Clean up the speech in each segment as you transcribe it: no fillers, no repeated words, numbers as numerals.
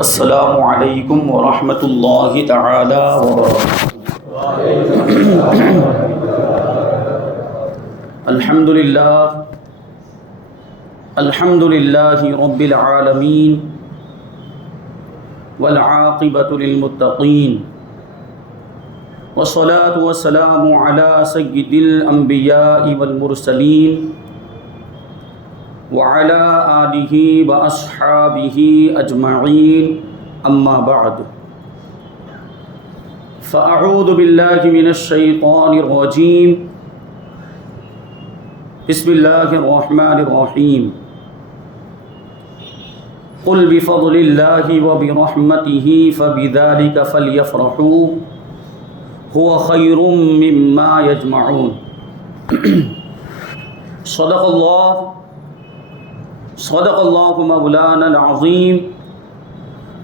السلام علیکم ورحمۃ اللہ تعالی وبرکاتہ۔ الحمد للہ رب العالمین والعاقبۃ للمتقین والصلاة والسلام علی سید الانبیاء والمرسلین وعلى آلہ واصحابہ اجمعین، اما بعد فاعوذ باللہ من الشیطان الرجیم، بسم اللہ الرحمن الرحیم۔ قل بفضل اللہ وبرحمتہ فبذلک فلیفرحوا هو خیر مما یجمعون۔ صدق اللہ مولانا العظیم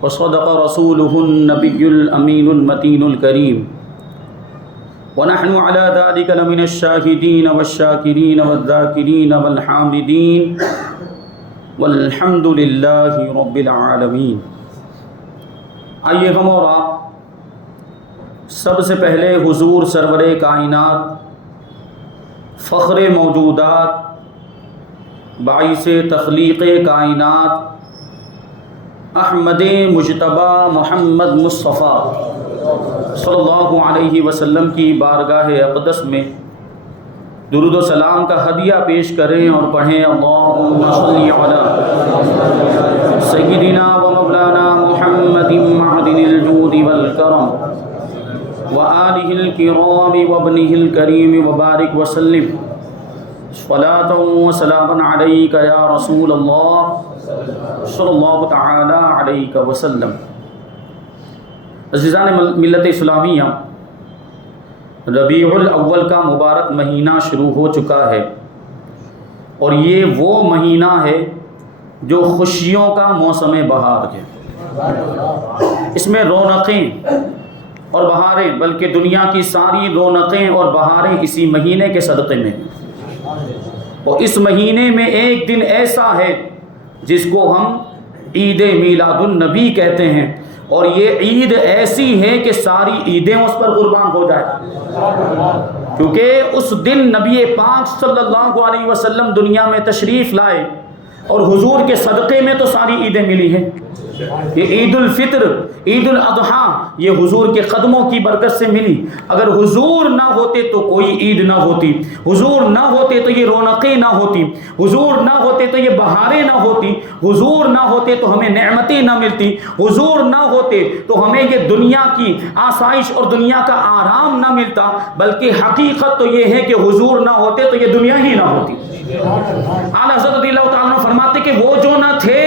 وصدق رسولہ النبی الامین المتین الکریم، ونحن على ذلك لمن الشاہدین والشاکرین والذاکرین والحامدین والحمد للہ رب العالمین۔ آئیے ہم اور آپ سب سے پہلے حضور سرور کائنات، فخر موجودات، باعث تخلیق کائنات، احمد مجتبی محمد مصطفیٰ صلی اللہ علیہ وسلم کی بارگاہ اقدس میں درود و سلام کا ہدیہ پیش کریں اور پڑھیں، اللہم صلی علی سیدنا و مولانا محمد معدن الجود والکرم وآلہ الکرام وابنہ الکریم وبارک وسلم، صلاۃ و سلام علیک یا رسول اللہ صلی اللہ تعالی علیہ وسلم۔ عزیزان ملت اسلامیہ، ربیع الاول کا مبارک مہینہ شروع ہو چکا ہے، اور یہ وہ مہینہ ہے جو خوشیوں کا موسم بہار ہے۔ اس میں رونقیں اور بہاریں، بلکہ دنیا کی ساری رونقیں اور بہاریں اسی مہینے کے صدقے میں ہیں۔ اور اس مہینے میں ایک دن ایسا ہے جس کو ہم عید میلاد النبی کہتے ہیں، اور یہ عید ایسی ہے کہ ساری عیدیں اس پر قربان ہو جائے، کیونکہ اس دن نبی پاک صلی اللہ علیہ وسلم دنیا میں تشریف لائے، اور حضور کے صدقے میں تو ساری عیدیں ملی ہیں۔ یہ عید الفطر، عید الاضحیٰ، یہ حضور کے قدموں کی برکت سے ملی۔ اگر حضور نہ ہوتے تو کوئی عید نہ ہوتی، حضور نہ ہوتے تو یہ رونقیں نہ ہوتی، حضور نہ ہوتے تو یہ بہاریں نہ ہوتی، حضور نہ ہوتے تو ہمیں نعمتیں نہ ملتی، حضور نہ ہوتے تو ہمیں یہ دنیا کی آسائش اور دنیا کا آرام نہ ملتا، بلکہ حقیقت تو یہ ہے کہ حضور نہ ہوتے تو یہ دنیا ہی نہ ہوتی۔ اعلیٰ حضرت رضی اللہ تعالیٰ عنہ فرماتے کہ وہ جو نہ تھے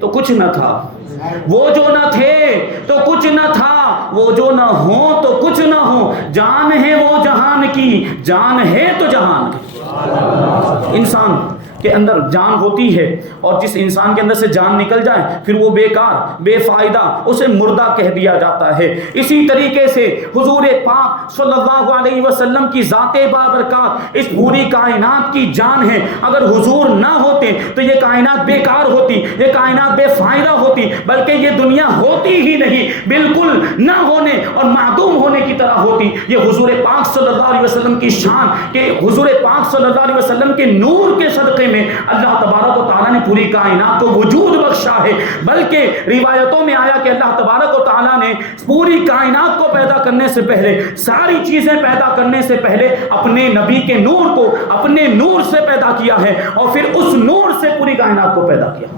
تو کچھ نہ تھا، وہ جو نہ تھے تو کچھ نہ تھا، وہ جو نہ ہوں تو کچھ نہ ہو، جان ہے وہ جہان کی، جان ہے تو جہان کی۔ انسان کے اندر جان ہوتی ہے، اور جس انسان کے اندر سے جان نکل جائے پھر وہ بیکار، بے فائدہ، اسے مردہ کہہ دیا جاتا ہے۔ اسی طریقے سے حضور پاک صلی اللہ علیہ وسلم کی ذات بابرکات اس پوری کائنات کی جان ہے۔ اگر حضور نہ ہوتے تو یہ کائنات بیکار ہوتی، یہ کائنات بے فائدہ ہوتی، بلکہ یہ دنیا ہوتی ہی نہیں، بالکل نہ ہونے اور معدوم ہونے کی طرح ہوتی۔ یہ حضور پاک صلی اللہ علیہ وسلم کی شان کہ حضور پاک صلی اللہ علیہ وسلم کے نور کے صدقے میں اللہ تبارک و تعالیٰ نے پوری کائنات کو وجود بخشا ہے۔ بلکہ روایتوں میں آیا کہ اللہ تبارک و تعالیٰ نے پوری کائنات کو پیدا کرنے سے پہلے، ساری چیزیں پیدا کرنے سے پہلے اپنے نبی کے نور کو اپنے نور سے پیدا کیا ہے، اور پھر اس نور سے پوری کائنات کو پیدا کیا۔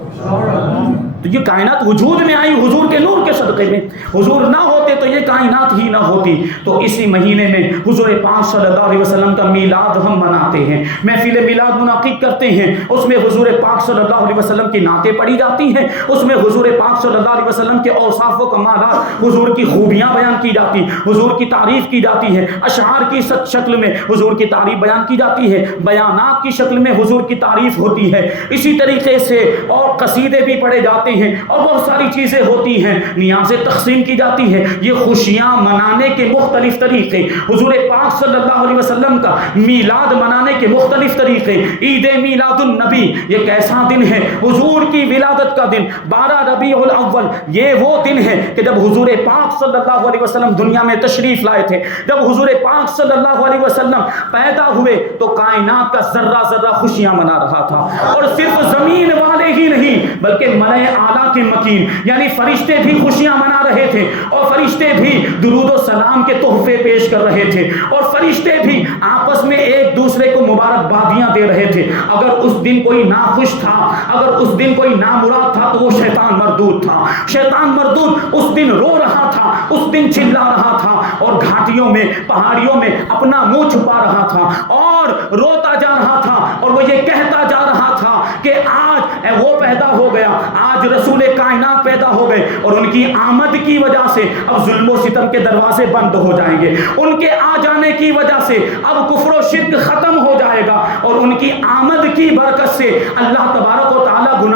تو یہ کائنات وجود میں آئی حضور کے نور کے صدقے میں، حضور نہ ہوتے تو یہ کائنات ہی نہ ہوتی۔ تو اسی مہینے میں حضور پاک صلی اللہ علیہ وسلم کا میلاد ہم مناتے ہیں، محفل میلاد منعقد کرتے ہیں، اس میں حضور پاک صلی اللہ علیہ وسلم کی نعتیں پڑھی جاتی ہیں، اس میں حضور پاک صلی اللہ علیہ وسلم کے اوصاف و کمالات، حضور کی خوبیاں بیان کی جاتی، حضور کی تعریف کی جاتی ہے، اشعار کی شکل میں حضور کی تعریف بیان کی جاتی ہے، بیانات کی شکل میں حضور کی تعریف ہوتی ہے۔ اسی طریقے سے اور قصیدے بھی پڑھے جاتے آتے ہیں اور بہت ساری چیزیں ہوتی ہیں، نیازیں تقسیم کی جاتی ہے، یہ خوشیاں منانے کے مختلف طریقے، حضور پاک صلی اللہ علیہ وسلم کا میلاد منانے کے مختلف طریقے۔ عید میلاد النبی یہ کیسا دن ہے؟ حضور کی ولادت کا دن 12 ربیع الاول، یہ وہ دن ہے کہ جب حضور پاک صلی اللہ علیہ وسلم دنیا میں تشریف لائے تھے۔ جب حضور پاک صلی اللہ علیہ وسلم پیدا ہوئے تو کائنات کا ذرہ ذرہ خوشیاں منا رہا تھا، اور صرف زمین والے ہی نہیں بلکہ ملائے اعلیٰ کے مکین یعنی فرشتے بھی خوشیاں منا رہے تھے، اور فرشتے بھی درود و سلام کے تحفے پیش کر رہے تھے، اور فرشتے بھی آپس میں ایک دوسرے کو مبارکبادیاں دے رہے تھے۔ اگر اس دن کوئی ناخوش تھا، اگر اس دن کوئی نامراد تھا تو وہ شیطان مردود تھا۔ شیطان مردود اس دن رو رہا تھا، اس دن چلا رہا تھا، اور گھاٹیوں میں پہاڑیوں میں اپنا منہ چھپا رہا تھا اور روتا جا رہا تھا، اور وہ یہ کہتا جا رہا تھا کہ آج وہ پیدا ہو گیا، آج رسول کائنات پیدا ہو گئے، اور ان کی آمد کی وجہ سے اب ظلم و ستم کے دروازے بند ہو جائیں گے، ان کے آ جانے کی وجہ سے اب کفر و شرک ختم ہو جائے گا، اور ان کی آمد کی برکت سے اللہ تبارک و تعالی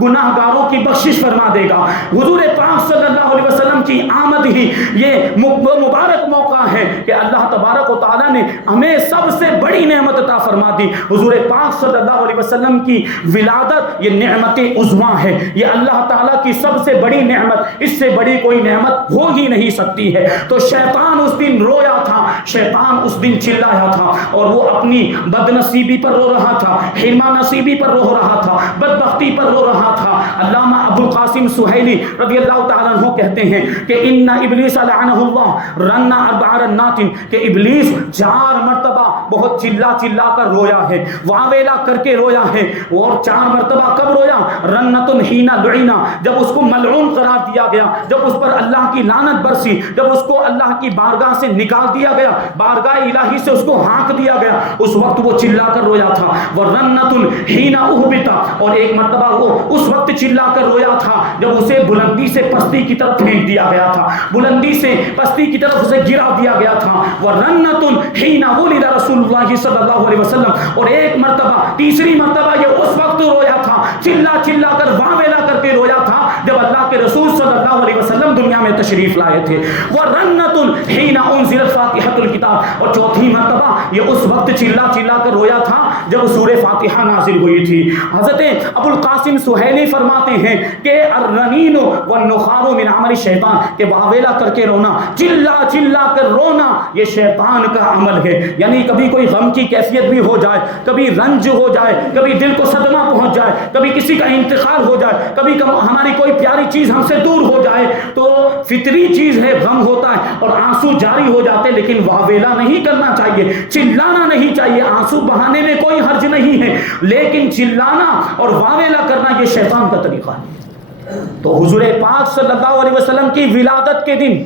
گناہ گاروں کی بخشش فرما دے گا۔ حضور پاک صلی اللہ علیہ وسلم کی آمد ہی یہ مبارک موقع ہے کہ اللہ تبارک و تعالی نے ہمیں سب سے بڑی نعمت عطا فرما دی۔ حضور پاک صلی اللہ علیہ وسلم کی ولادت یہ نعمت عظمیٰ ہے، یہ اللہ تعالیٰ کی سب سے بڑی نعمت، اس سے بڑی کوئی نعمت ہو ہی نہیں سکتی ہے۔ تو شیطان اس دن رویا تھا، شیطان اس دن چلایا تھا، اور وہ اپنی بد نصیبی پر رو رہا تھا، حرما نصیبی پر رو رہا تھا، بدبختی پر رو رہا تھا۔ علامہ ابو القاسم سہیلی رضی اللہ تعالیٰ عنہ کہتے ہیں کہ ان ابلیس لعنہ اللہ رن 4 رنات، کہ ابلیس 4 مرتبہ بہت چلا چلا کر رویا ہے، واویلا کر کے رویا ہے، اور 4 مرتبہ کب رویا؟ رنت حین لعنا، جب اس کو ملعون قرار دیا گیا، جب اس پر اللہ کی لعنت برسی، جب اس کو اللہ کی بارگاہ سے نکال دیا گیا، بارگاہ الہی سے اس کو ہانک دیا گیا، اس وقت وہ چلا کر رویا تھا۔ وَرَنَّةٌ حِينَ أُهْبِطَ، اور ایک مرتبہ وہ اس وقت چلا کر رویا تھا جب اسے بلندی سے پستی کی طرف پھینک دیا گیا تھا، بلندی سے پستی کی طرف اسے گرا دیا گیا تھا۔ وَرَنَّةٌ حِينَ وُلِدَ رسول اللہ صلی اللہ علیہ وسلم، اور ایک مرتبہ، تیسری مرتبہ یہ اس وقت رویا تھا، چلا چلا کر واویلا کر کے رویا تھا جب اللہ کے رسول صلی اللہ علیہ وسلم دنیا میں تشریف لائے تھے۔ وَرَنَّةٌ حِينَ أُنزِلَتْ فَاتِحَةُ الْكِتَابِ، اور چوتھی مرتبہ یہ اس وقت چلا چلا کر رویا تھا جب سورہ فاتحہ نازل ہوئی تھی۔ حضرت ابو القاسم سہیلی فرماتے ہیں کہ الرنین والنخار من عمل الشیطان، کہ واویلا کر کے رونا، چلا چلا کر رونا یہ شیطان کا عمل ہے۔ یعنی کبھی کوئی غم کی کیفیت بھی ہو جائے، کبھی رنج ہو جائے، کبھی دل کو صدمہ پہنچ جائے، کبھی کسی کا انتقال ہو جائے، کبھی ہماری کوئی پیاری چیز ہم سے دور ہو جائے، تو فطری چیز ہے، غم ہوتا ہے اور آنسو جاری ہو جاتے، لیکن واویلا نہیں کرنا چاہیے، چلانا نہیں چاہیے، آنسو بہانے میں کوئی حرج نہیں ہے، لیکن چلانا اور واویلا کرنا یہ شیطان کا طریقہ ہے۔ تو حضور پاک صلی اللہ علیہ وسلم کی ولادت کے دن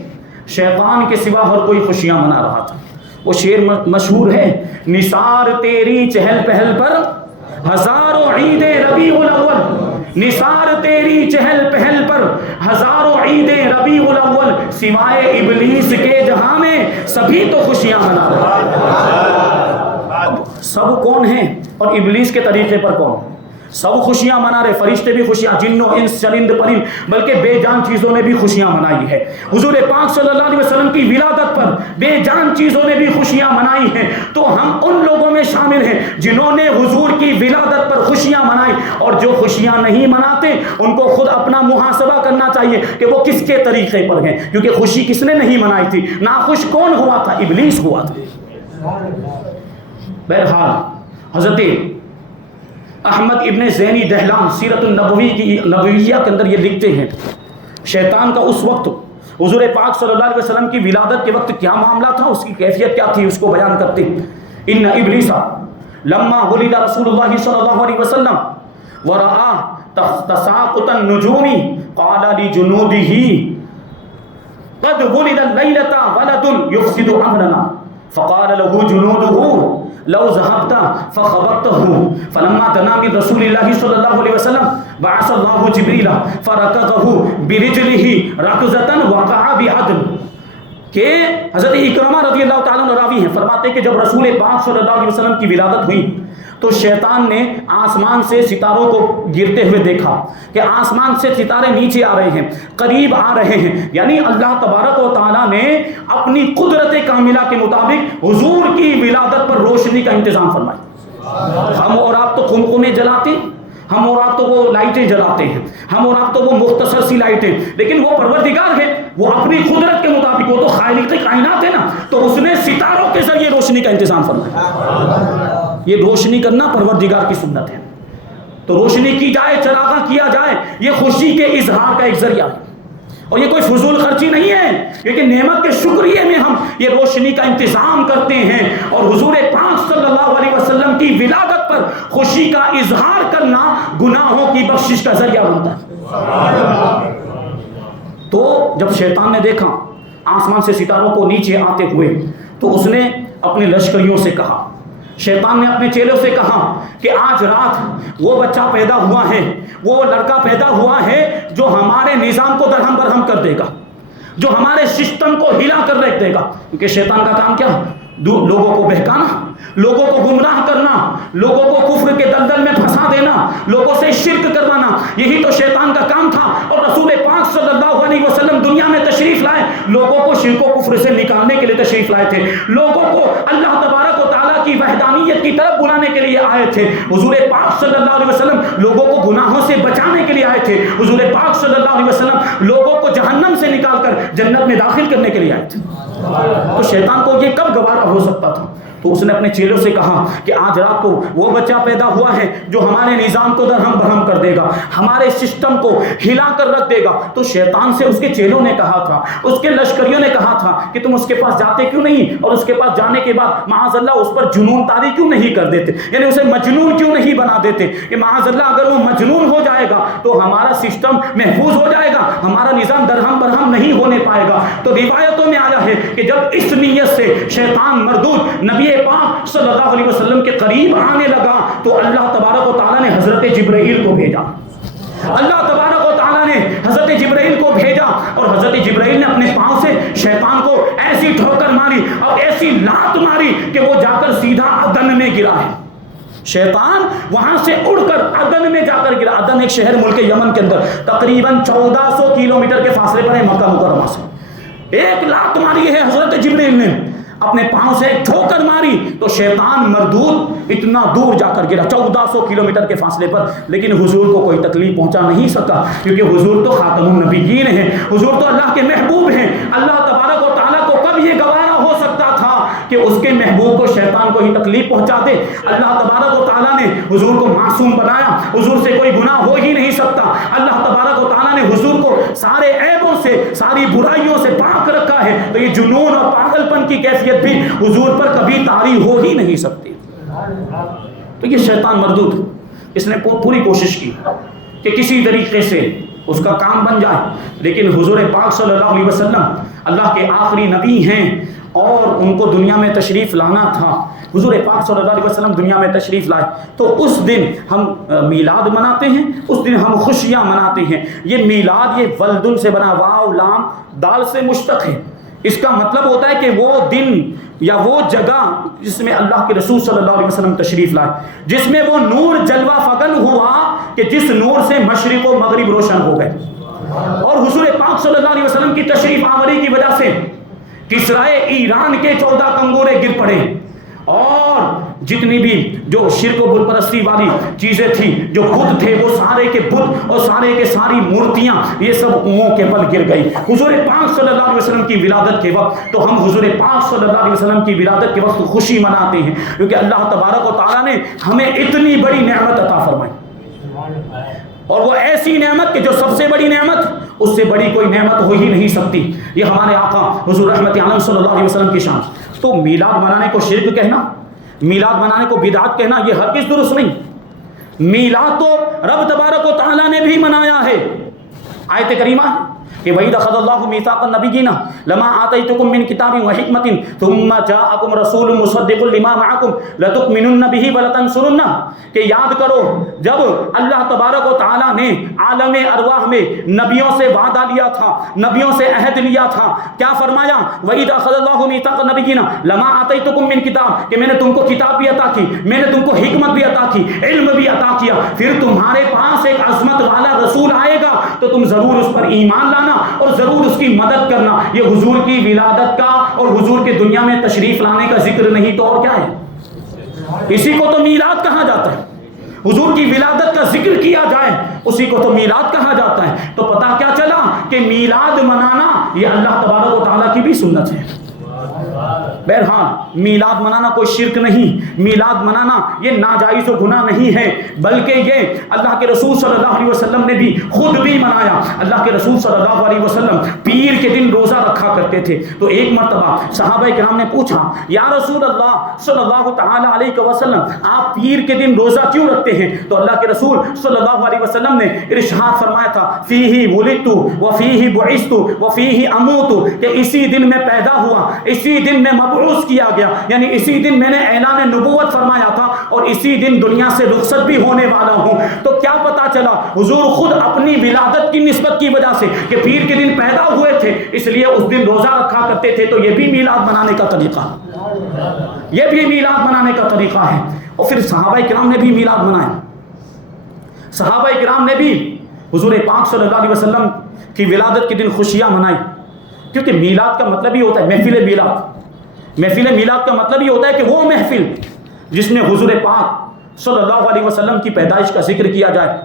شیطان کے سوا ہر کوئی خوشیاں منا رہا تھا۔ وہ شعر مشہور ہے، نثار تیری چہل پہل پر ہزاروں عید ربیع الاول، نثار تیری چہل پہل پر ہزاروں عید ربیع الاول، سوائے ابلیس کے جہاں میں سبھی تو خوشیاں منا رہے ہیں۔ سب کون ہیں اور ابلیس کے طریقے پر کون؟ سب خوشیاں منا رہے، فرشتے بھی خوشیاں، جن و انس، چرند پرند، بلکہ بے جان چیزوں نے بھی خوشیاں منائی ہے۔ حضور پاک صلی اللہ علیہ وسلم کی ولادت پر بے جان چیزوں نے بھی خوشیاں منائی ہیں، تو ہم ان لوگوں میں شامل ہیں جنہوں نے حضور کی ولادت پر خوشیاں منائی، اور جو خوشیاں نہیں مناتے ان کو خود اپنا محاسبہ کرنا چاہیے کہ وہ کس کے طریقے پر ہیں، کیونکہ خوشی کس نے نہیں منائی تھی؟ ناخوش کون ہوا تھا؟ ابلیس ہوا تھا۔ بہرحال حضرت احمد ابن زینی دہلان سیرت النبویہ کے اندر یہ لکھتے ہیں، شیطان کا اس وقت حضور پاک صلی اللہ علیہ وسلم کی ولادت کے وقت کیا معاملہ تھا، اس کی کیفیت کیا تھی، اس کو بیان کرتے ہیں۔ ان ابلیس لما ولد رسول اللہ صلی اللہ علیہ وسلم ورآ تساقط النجوم قال لجنوده قد ولد الليلة ولد يفسد امرنا فقال له جنوده لو ذهبت فخبرته فلما دنا من رسول الله صلی اللہ علیہ وسلم بعث الله جبریل فركضه برجله ركضة وقع بعدل، کہ حضرت اکرمہ رضی اللہ تعالیٰ عنہ راوی ہیں، فرماتے ہیں کہ جب رسول پاک صلی اللہ علیہ وسلم کی ولادت ہوئی تو شیطان نے آسمان سے ستاروں کو گرتے ہوئے دیکھا کہ آسمان سے ستارے نیچے آ رہے ہیں، قریب آ رہے ہیں، یعنی اللہ تبارک و تعالیٰ نے اپنی قدرت کاملہ کے مطابق حضور کی ولادت پر روشنی کا انتظام فرمایا۔ ہم اور آپ تو قمقمے جلاتے ہیں، ہم اور آپ تو وہ لائٹیں جلاتے ہیں، ہم اور آپ تو وہ مختصر سی لائٹیں، لیکن وہ پروردگار ہے، وہ اپنی قدرت کے مطابق، وہ تو خالق کائنات ہے نا، تو اس نے ستاروں کے ذریعے روشنی کا انتظام فرمایا۔ یہ روشنی کرنا پروردگار کی سنت ہے، تو روشنی کی جائے، چراغاں کیا جائے، یہ خوشی کے اظہار کا ایک ذریعہ ہے، اور یہ کوئی فضول خرچی نہیں ہے، لیکن نعمت کے شکریہ میں ہم یہ روشنی کا انتظام کرتے ہیں، اور حضور پاک صلی اللہ علیہ وسلم کی ولادت پر خوشی کا اظہار کرنا گناہوں کی بخشش کا ذریعہ بنتا ہے۔ تو جب شیطان نے دیکھا آسمان سے ستاروں کو نیچے آتے ہوئے، تو اس نے اپنے لشکریوں سے کہا، شیطان نے اپنے چیلوں سے کہا کہ آج رات وہ بچہ پیدا ہوا ہے، وہ لڑکا پیدا ہوا ہے جو ہمارے نظام کو درہم برہم کر دے گا، جو ہمارے سسٹم کو ہلا کر رکھ دے گا، کیونکہ شیطان کا کام کیا؟ لوگوں کو بہکانا، لوگوں کو گمراہ کرنا، لوگوں کو کفر کے دلدل میں پھنسا دینا، لوگوں سے شرک کروانا، یہی تو شیطان کا کام تھا۔ اور رسول پاک صلی اللہ علیہ وسلم دنیا میں تشریف لائے، لوگوں کو شرک و کفر سے نکالنے کے لیے تشریف لائے تھے، لوگوں کو اللہ تبارک و تعالیٰ کی وحدانیت کی طرف بلانے کے لیے آئے تھے۔ حضور پاک صلی اللہ علیہ وسلم لوگوں کو گناہوں سے بچانے کے لیے آئے تھے، حضور پاک صلی اللہ علیہ وسلم لوگوں کو جہنم سے نکال کر جنت میں داخل کرنے کے لیے آئے تھے۔ تو شیطان کو یہ کب گوارا ہو سکتا تھا؟ تو اس نے اپنے چیلوں سے کہا کہ آج رات کو وہ بچہ پیدا ہوا ہے جو ہمارے نظام کو درہم برہم کر دے گا، ہمارے سسٹم کو ہلا کر رکھ دے گا۔ تو شیطان سے اس کے چیلوں نے کہا تھا، اس کے لشکریوں نے کہا تھا کہ تم اس کے پاس جاتے کیوں نہیں، اور اس کے پاس جانے کے بعد معاذ اللہ اس پر جنون طاری کیوں نہیں کر دیتے، یعنی اسے مجنون کیوں نہیں بنا دیتے کہ معاذ اللہ اگر وہ مجنون ہو جائے گا تو ہمارا سسٹم محفوظ ہو جائے گا، ہمارا نظام درہم برہم نہیں ہونے پائے گا۔ تو روایتوں میں آیا ہے کہ جب اس نیت سے شیطان مردود نبی پاک صلی اللہ علیہ وسلم کے قریب آنے لگا تو اللہ تبارک و تعالیٰ نے حضرت جبرائیل کو بھیجا، اللہ تبارک و تعالیٰ نے حضرت جبرائیل کو بھیجا، اور حضرت جبرائیل نے اپنے پاؤں سے شیطان کو ایسی ٹھوکر ماری اور ایسی لات ماری کہ وہ جا کر سیدھا عدن میں گرا ہے۔ شیطان وہاں سے اڑ کر عدن میں جا کر گرا۔ عدن ایک شہر ملک یمن کے اندر تقریباً 1400 کلومیٹر کے فاصلے پر ہے مکہ مکرمہ سے۔ ایک لات ماری ہے حضرت جبرائیل نے، اپنے پاؤں سے ایک ٹھوکر ماری تو شیطان مردود اتنا دور جا کر گرا، 1400 کلومیٹر کے فاصلے پر، لیکن حضور کو کوئی تکلیف پہنچا نہیں سکا، کیونکہ حضور تو خاتم النبیین ہیں، حضور تو اللہ کے محبوب ہیں۔ اللہ تبارک و تعالیٰ کو کب یہ گوارا ہو سکتا تھا کہ اس کے محبوب کو شیطان کو ہی تکلیف پہنچا دے؟ اللہ تبارک و تعالیٰ نے حضور کو معصوم بنایا، حضور سے کوئی گناہ ہو ہی نہیں سکتا۔ اللہ تبارک و تعالیٰ نے حضور کو سارے عیبوں سے، ساری برائیوں سے پاک رکھا ہے، تو یہ جنون اور پاگل پن کی کیفیت بھی حضور پر کبھی طاری ہو ہی نہیں سکتی۔ تو یہ شیطان مردود، اس نے پوری کوشش کی کہ کسی طریقے سے اس کا کام بن جائے، لیکن حضور پاک صلی اللہ علیہ وسلم اللہ کے آخری نبی ہیں اور ان کو دنیا میں تشریف لانا تھا۔ حضور پاک صلی اللہ علیہ وسلم دنیا میں تشریف لائے تو اس دن ہم میلاد مناتے ہیں، اس دن ہم خوشیاں مناتے ہیں۔ یہ میلاد یہ ولدن سے بنا، واو لام دال سے مشتق ہے، اس کا مطلب ہوتا ہے کہ وہ دن یا وہ جگہ جس میں اللہ کے رسول صلی اللہ علیہ وسلم تشریف لائے، جس میں وہ نور جلوہ فگن ہوا کہ جس نور سے مشرق و مغرب روشن ہو گئے، اور حضور پاک صلی اللہ علیہ وسلم کی تشریف آوری کی وجہ سے کسرائے ایران کے 14 کنگورے گر پڑے، اور جتنی بھی جو شرک و بت پرستی والی چیزیں تھیں، جو بت تھے، وہ سارے کے بت اور سارے کے ساری مورتیاں یہ سب اونوں کے بل گر گئی حضور پاک صلی اللہ علیہ وسلم کی ولادت کے وقت۔ تو ہم حضور پاک صلی اللہ علیہ وسلم کی ولادت کے وقت خوشی مناتے ہیں، کیونکہ اللہ تبارک و تعالیٰ نے ہمیں اتنی بڑی نعمت عطا فرمائی، اور وہ ایسی نعمت کہ جو سب سے بڑی نعمت، اس سے بڑی کوئی نعمت ہو ہی نہیں سکتی۔ یہ ہمارے آقا حضور رحمت عالم صلی اللہ علیہ وسلم کی شان۔ تو میلاد منانے کو شرک کہنا، میلاد منانے کو بدعت کہنا، یہ ہرگز درست نہیں۔ میلاد تو رب تبارک و تعالیٰ نے بھی منایا ہے، آیت کریمہ کہ وَإِذْ أَخَذَ اللَّهُ مِيثَاقَ النَّبِيِّينَ لَمَا آتَيْتُكُم مِّن كِتَابٍ وَحِكْمَةٍ ثُمَّ جَاءَكُمْ رَسُولٌ مُصَدِّقٌ لِّمَا مَعَكُمْ لَتُؤْمِنُنَّ بِهِ وَلَتَنصُرُنَّهُ، کہ یاد کرو جب اللہ تبارک و تعالیٰ نے عالم ارواح میں نبیوں سے وعدہ لیا تھا، نبیوں سے عہد لیا تھا، کیا فرمایا؟ وَإِذْ أَخَذَ اللَّهُ مِيثَاقَ النَّبِيِّينَ لَمَا آتَيْتُكُم مِّن كِتَابٍ، کہ میں نے تم کو کتاب بھی عطا کی، میں نے تم کو حکمت بھی عطا کی، علم بھی عطا کیا، پھر تمہارے پاس ایک عظمت والا رسول آئے گا تو تم ضرور اس پر ایمان لانا اور ضرور اس کی مدد کرنا۔ یہ حضور کی ولادت کا اور حضور کے دنیا میں تشریف لانے کا ذکر نہیں تو اور کیا ہے؟ اسی کو تو میلاد کہا جاتا ہے۔ حضور کی ولادت کا ذکر کیا جائے اسی کو تو میلاد کہا جاتا ہے۔ تو پتہ کیا چلا کہ میلاد منانا یہ اللہ تبارک و تعالیٰ کی بھی سنت ہے۔ بہرحال میلاد منانا کوئی شرک نہیں، میلاد منانا یہ ناجائز و گناہ نہیں ہے، بلکہ یہ اللہ کے رسول صلی اللہ علیہ وسلم نے بھی خود بھی منایا۔ اللہ کے رسول صلی اللہ علیہ وسلم پیر کے دن روزہ رکھا کرتے تھے۔ تو ایک مرتبہ صحابہ کرام نے پوچھا، یا رسول اللہ صلی اللہ تعالی علیہ وسلم آپ پیر کے دن روزہ کیوں رکھتے ہیں؟ تو اللہ کے رسول صلی اللہ علیہ وسلم نے ارشاد فرمایا تھا، فیہ ولدت وفیہ بعثت وفیہ اموت، کہ اسی دن میں پیدا ہوا، اسی دن میں مبعوث کیا گیا، یعنی اسی دن میں نے اعلان نبوت فرمایا تھا اور اسی دن دنیا سے رخصت بھی ہونے والا ہوں۔ تو کیا پتا چلا حضور خود اپنی ولادت کی نسبت کی وجہ سے کہ پیر کے دن پیدا ہوئے تھے اس لیے اس دن روزہ رکھا کرتے تھے۔ تو یہ بھی میلاد منانے کا طریقہ، یہ بھی میلاد منانے کا طریقہ ہے۔ اور پھر صحابہ کرام نے بھی میلاد منایا، صحابہ کرام نے بھی حضور پاک صلی اللہ علیہ وسلم کی ولادت کے دن خوشیاں منائی، کیونکہ میلاد کا مطلب ہی ہوتا ہے محفل میلاد۔ محفل میلاد کا مطلب یہ ہوتا ہے کہ وہ محفل جس میں حضور پاک صلی اللہ علیہ وسلم کی پیدائش کا ذکر کیا جائے،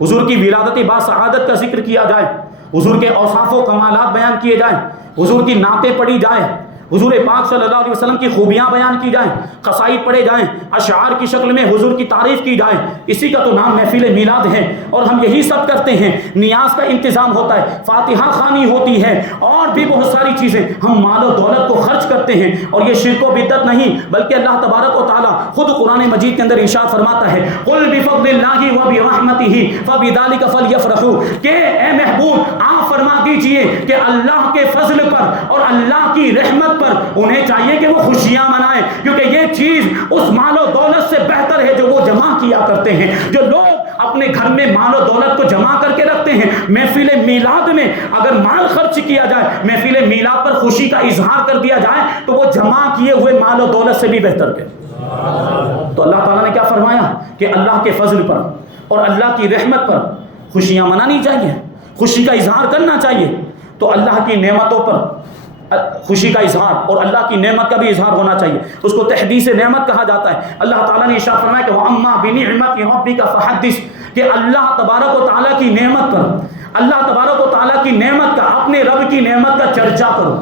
حضور کی ولادت باسعادت کا ذکر کیا جائے، حضور کے اوصاف و کمالات بیان کیے جائیں، حضور کی نعتیں پڑھی جائیں، حضور پاک صلی اللہ علیہ وسلم کی خوبیاں بیان کی جائیں، قصائد پڑھے جائیں، اشعار کی شکل میں حضور کی تعریف کی جائے، اسی کا تو نام محفل میلاد ہے۔ اور ہم یہی سب کرتے ہیں، نیاز کا انتظام ہوتا ہے، فاتحہ خوانی ہوتی ہے، اور بھی بہت ساری چیزیں، ہم مال و دولت کو خرچ کرتے ہیں، اور یہ شرک و بدعت نہیں بلکہ اللہ تبارک و تعالیٰ خود قرآن مجید کے اندر ارشاد فرماتا ہے، قل بفضل اللہ وبرحمتہ فبذلک فلیفرحوا، کہ اے محبوب آپ فرما دیجئے کہ اللہ کے فضل پر اور اللہ کی رحمت پر انہیں چاہیے کہ وہ خوشیاں منائیں، کیونکہ یہ چیز اس مال و دولت سے بہتر ہے جو وہ جمع کیا کرتے ہیں۔ جو لوگ اپنے گھر میں مال و دولت کو جمع کر کے رکھتے ہیں، محفل میلاد میں اگر مال خرچ کیا جائے، محفل میلاد پر خوشی کا اظہار کر دیا جائے تو وہ جمع کیے ہوئے مال و دولت سے بھی بہتر ہے۔ تو اللہ تعالیٰ نے کیا فرمایا کہ اللہ کے فضل پر اور اللہ کی رحمت پر خوشیاں منانی چاہیے، خوشی کا اظہار کرنا چاہیے۔ تو اللہ کی نعمتوں پر خوشی کا اظہار اور اللہ کی نعمت کا بھی اظہار ہونا چاہیے، اس کو تحدیث نعمت کہا جاتا ہے۔ اللہ تعالیٰ نے ارشاد فرمایا کہ وَأَمَّا بِنِعْمَتِ رَبِّكَ فَحَدِّثْ، کہ اللہ تبارک و تعالیٰ کی نعمت پر، اللہ تبارک و تعالیٰ کی نعمت کا، اپنے رب کی نعمت کا چرچا کرو،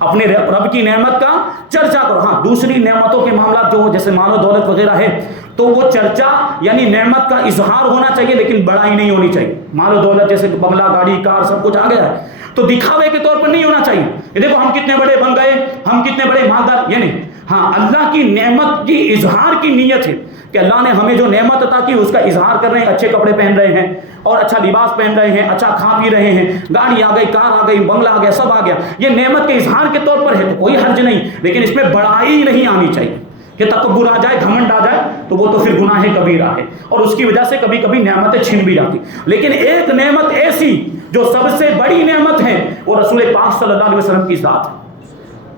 اپنے رب کی نعمت کا چرچا کرو۔ ہاں دوسری نعمتوں کے معاملات جو جیسے مال و دولت وغیرہ ہے تو وہ چرچا یعنی نعمت کا اظہار ہونا چاہیے لیکن بڑائی نہیں ہونی چاہیے۔ مال و دولت جیسے بنگلہ گاڑی کار سب کچھ آ گیا ہے تو دکھاوے کے طور پر نہیں ہونا چاہیے، یہ دیکھو ہم کتنے بڑے بن گئے، ہم کتنے بڑے مالدار، یہ نہیں۔ ہاں اللہ کی نعمت کی اظہار کی نیت ہے کہ اللہ نے ہمیں جو نعمت عطا کی اس کا اظہار کر رہے ہیں، اچھے کپڑے پہن رہے ہیں اور اچھا لباس پہن رہے ہیں، اچھا کھا پی رہے ہیں، گاڑی آ گئی، کار آ گئی، بنگلہ آ گیا، سب آ گیا، یہ نعمت کے اظہار کے طور پر ہے تو کوئی حرج نہیں، لیکن اس میں بڑائی نہیں آنی چاہیے کہ تکبر آ جائے، گھمنڈ آ جائے تو وہ تو پھر گناہ کبیرہ ہے اور اس کی وجہ سے کبھی کبھی نعمتیں چھن بھی جاتی۔ لیکن ایک نعمت ایسی جو سب سے بڑی نعمت ہے وہ رسول پاک صلی اللہ علیہ وسلم کی ذات ہے،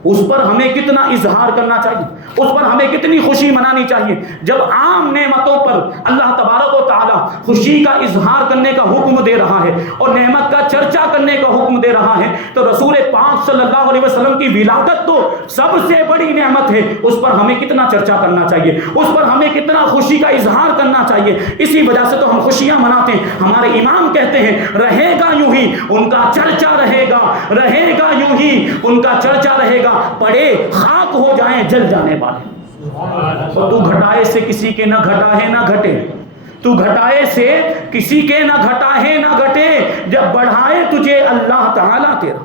اس پر ہمیں کتنا اظہار کرنا چاہیے، اس پر ہمیں کتنی خوشی منانی چاہیے۔ جب عام نعمتوں پر اللہ تبارک و تعالیٰ خوشی کا اظہار کرنے کا حکم دے رہا ہے اور نعمت کا چرچا کرنے کا حکم دے رہا ہے تو رسول پاک صلی اللہ علیہ وسلم کی ولادت تو سب سے بڑی نعمت ہے، اس پر ہمیں کتنا چرچا کرنا چاہیے، اس پر ہمیں کتنا خوشی کا اظہار کرنا چاہیے۔ اسی وجہ سے تو ہم خوشیاں مناتے ہیں۔ ہمارے امام کہتے ہیں رہے گا یوں ہی ان کا چرچا رہے گا، رہے گا یوں ہی ان کا چرچا رہے گا، پڑے خاک ہو جائیں جل جانے والے۔ اور تو گھٹائے سے کسی کے نہ گھٹا ہے نہ گھٹے، تو گھٹائے سے کسی کے نہ گھٹا ہے نہ گھٹے، جب بڑھائے تجھے اللہ تعالیٰ تیرا۔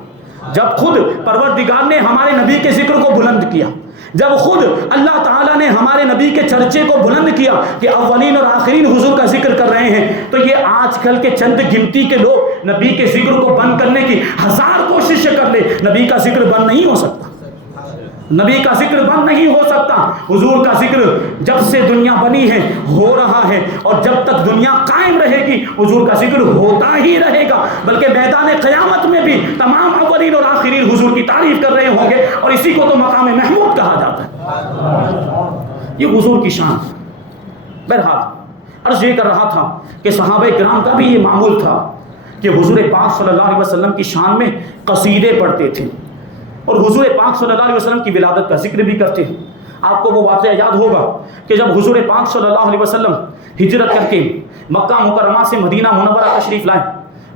جب خود پروردگار نے ہمارے نبی کے ذکر کو بلند کیا، جب خود اللہ تعالیٰ نے ہمارے نبی کے چرچے کو بلند کیا کہ اولین اور آخرین حضور کا ذکر کر رہے ہیں، تو یہ آج کل کے چند گنتی کے لوگ نبی کے ذکر کو بند کرنے کی ہزار کوشش کر لے، نبی کا ذکر بند نہیں ہو سکتا، نبی کا ذکر بند نہیں ہو سکتا۔ حضور کا ذکر جب سے دنیا بنی ہے ہو رہا ہے، اور جب تک دنیا قائم رہے گی حضور کا ذکر ہوتا ہی رہے گا، بلکہ میدان قیامت میں بھی تمام اولین اور آخرین حضور کی تعریف کر رہے ہوں گے، اور اسی کو تو مقام محمود کہا جاتا ہے۔ یہ حضور کی شان۔ بہرحال عرض یہ کر رہا تھا کہ صحابہ کرام کا بھی یہ معمول تھا کہ حضور پاک صلی اللہ علیہ وسلم کی شان میں قصیدے پڑھتے تھے، اور حضور پاک صلی اللہ علیہ وسلم کی ولادت کا ذکر بھی کرتے ہیں۔ آپ کو وہ واقعہ یاد ہوگا کہ جب حضور پاک صلی اللہ علیہ وسلم ہجرت کر کے مکہ مکرمہ سے مدینہ منورہ تشریف لائے،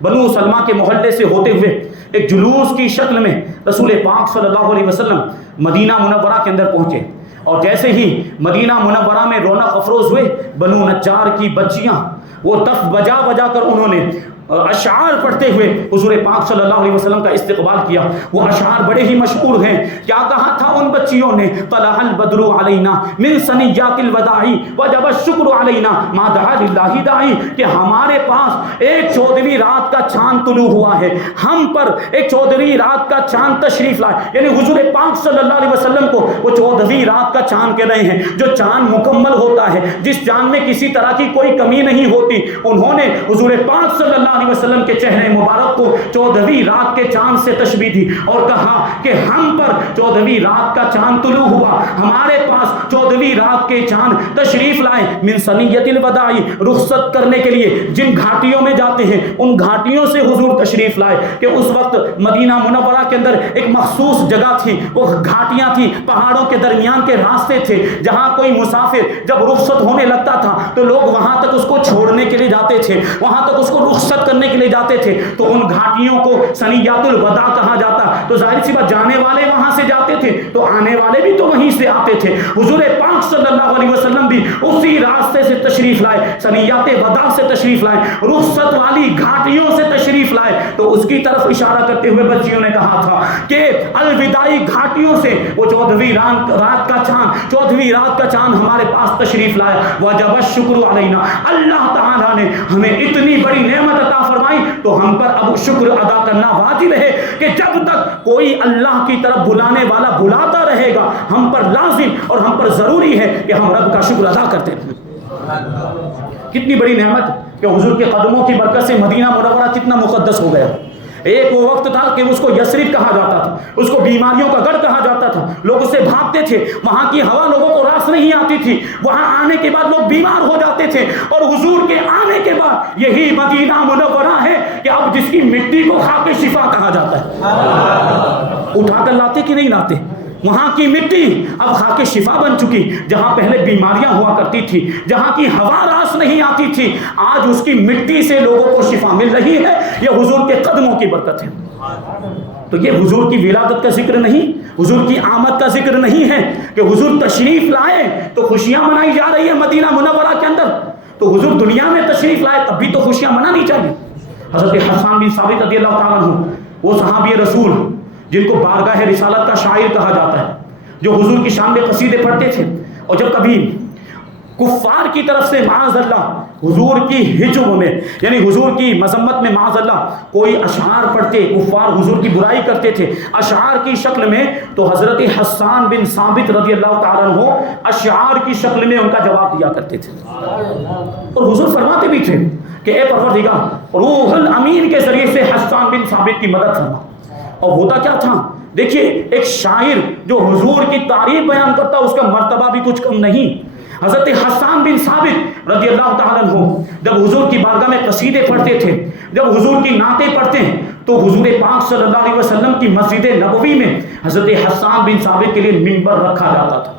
بنو سلمہ کے محلے سے ہوتے ہوئے ایک جلوس کی شکل میں رسول پاک صلی اللہ علیہ وسلم مدینہ منورہ کے اندر پہنچے، اور جیسے ہی مدینہ منورہ میں رونق افروز ہوئے، بنو نجار کی بچیاں وہ دف بجا بجا کر انہوں نے اشعار پڑھتے ہوئے حضور پاک صلی اللہ علیہ وسلم کا استقبال کیا۔ وہ اشعار بڑے ہی مشہور ہیں۔ کیا کہا تھا ان بچیوں نے؟ طلع البدر علینا من ثنیات الوداع وجب الشکر علینا ما دعا للہ داعی، کہ ہمارے پاس ایک 14ویں رات کا چاند طلوع ہوا ہے، ہم پر ایک 14ویں رات کا چاند تشریف لائے، یعنی حضور پاک صلی اللہ علیہ وسلم کو وہ 14ویں رات کا چاند کہہ رہے ہیں، جو چاند مکمل ہوتا ہے، جس چاند میں کسی طرح کی کوئی کمی نہیں ہوتی۔ انہوں نے حضور پاک صلی اللہ علیہ وسلم کے چہرے مبارک کو 14ویں رات کے چاند سے تشبیہ دی، اور کہا کہ ہم پر 14ویں رات کا چاند طلوع ہوا، ہمارے پاس 14ویں رات کے چاند تشریف لائے، من ثنیۃ الوداع، رخصت کرنے کے لیے جن گھاٹیوں میں جاتے ہیں ان گھاٹیوں سے حضور تشریف لائے، کہ اس وقت مدینہ منورہ کے اندر ایک مخصوص جگہ تھی، وہ گھاٹیاں تھیں، پہاڑوں کے درمیان کے راستے تھے، جہاں کوئی مسافر جب رخصت ہونے لگتا تھا تو لوگ وہاں تک اس کو چھوڑنے کے لیے جاتے تھے، وہاں تک اس کو رخصت کرنے کے لیے جاتے تھے، تو ان گھاٹیوں کو ثنیات الوداع کہا جاتا۔ تو ظاہر سی بات جانے والے وہاں سے جاتے تھے تو آنے والے بھی تو وہیں سے آتے تھے۔ حضور پاک صلی اللہ علیہ وسلم بھی اسی راستے سے تشریف لائے، ثنیات وداع سے تشریف لائے، رخصت والی گھاٹیوں سے تشریف لائے۔ تو اس کی طرف اشارہ کرتے ہوئے بچیوں نے کہا تھا کہ الوداعی گھاٹیوں سے وہ 14ویں رات کا چاند 14ویں رات کا چاند ہمارے پاس تشریف لایا، وجب الشکر علینا، اللہ تعالیٰ نے ہمیں اتنی بڑی نعمت عطا فرمائی تو ہم پر اب شکر ادا کرنا واجب ہے، کہ جب تک کوئی اللہ کی طرف بلانے والا بلاتا رہے گا ہم پر لازم اور ہم پر ضروری ہے کہ ہم رب کا شکر ادا کرتے رہیں۔ کتنی بڑی نعمت کہ حضور کے قدموں کی برکت سے مدینہ منورہ کتنا مقدس ہو گیا۔ ایک وہ وقت تھا کہ اس کو یثرب کہا جاتا تھا، اس کو بیماریوں کا گڑھ کہا جاتا تھا، لوگ اس سے بھاگتے تھے، وہاں کی ہوا لوگوں کو راس نہیں آتی تھی، وہاں آنے کے بعد لوگ بیمار ہو جاتے تھے، اور حضور کے آنے کے بعد یہی مدینہ منورہ ہے کہ اب جس کی مٹی کو خاک شفا کہا جاتا ہے۔ اٹھا کر لاتے کہ نہیں لاتے؟ وہاں کی مٹی اب خاک شفا بن چکی، جہاں پہلے بیماریاں ہوا کرتی تھی، جہاں کی ہوا راس نہیں آتی تھی، آج اس کی مٹی سے لوگوں کو شفا مل رہی ہے۔ یہ حضور کے قدموں کی برکت ہے۔ تو یہ حضور کی ولادت کا ذکر نہیں، حضور کی آمد کا ذکر نہیں ہے کہ حضور تشریف لائے تو خوشیاں منائی جا رہی ہے مدینہ منورہ کے اندر، تو حضور دنیا میں تشریف لائے تب بھی تو خوشیاں منانی چاہیے۔ حضرت حسان بن ثابت رضی اللہ تعالیٰ عنہ، وہ صحابی رسول جن کو بارگاہ رسالت کا شاعر کہا جاتا ہے، جو حضور کی شان میں قصیدے پڑھتے تھے، اور جب کبھی کفار کی طرف سے معاذ اللہ حضور کی ہجو میں، یعنی حضور کی مذمت میں معاذ اللہ کوئی اشعار پڑھتے، کفار حضور کی برائی کرتے تھے اشعار کی شکل میں، تو حضرت حسان بن ثابت رضی اللہ تعالیٰ عنہ اشعار کی شکل میں ان کا جواب دیا کرتے تھے، اور حضور فرماتے بھی تھے کہ اے پروردگار، روح الامین کے ذریعے سے حسان بن ثابت کی مدد فرما۔ اور ہوتا کیا تھا؟ دیکھیے، ایک شاعر جو حضور کی تعریف بیان کرتا اس کا مرتبہ بھی کچھ کم نہیں۔ حضرت حسان بن ثابت رضی اللہ تعالیٰ عنہ جب حضور کی بارگاہ میں قصیدے پڑھتے تھے، جب حضور کی نعتیں پڑھتے ہیں، تو حضور پاک صلی اللہ علیہ وسلم کی مسجد نبوی میں حضرت حسان بن ثابت کے لیے منبر رکھا جاتا تھا،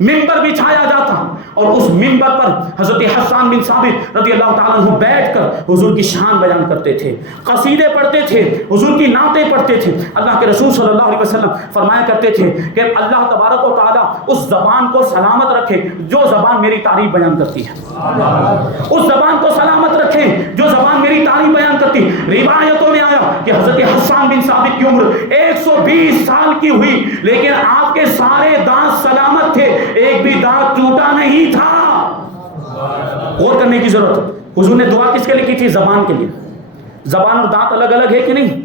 منبر بچھایا جاتا، اور اس منبر پر حضرت حسان بن ثابت رضی اللہ تعالیٰ عنہ بیٹھ کر حضور کی شان بیان کرتے تھے، قصیدے پڑھتے تھے، حضور کی نعتیں پڑھتے تھے۔ اللہ کے رسول صلی اللہ علیہ وسلم فرمایا کرتے تھے کہ اللہ تبارک و تعالیٰ اس زبان کو سلامت رکھے جو زبان میری تعریف بیان کرتی ہے، اس زبان کو سلامت رکھے جو زبان میری تعریف بیان کرتی۔ روایتوں میں آیا کہ حضرت حسان بن ثابت کی عمر 120 سال کی ہوئی، لیکن آپ کے سارے دانت سلامت تھے، ایک بھی دانت ٹوٹا نہیں تھا۔ غور کرنے کی ضرورت ہے، حضور نے دعا کس کے لیے کی تھی؟ زبان کے لیے۔ زبان اور دانت الگ الگ ہے کہ نہیں؟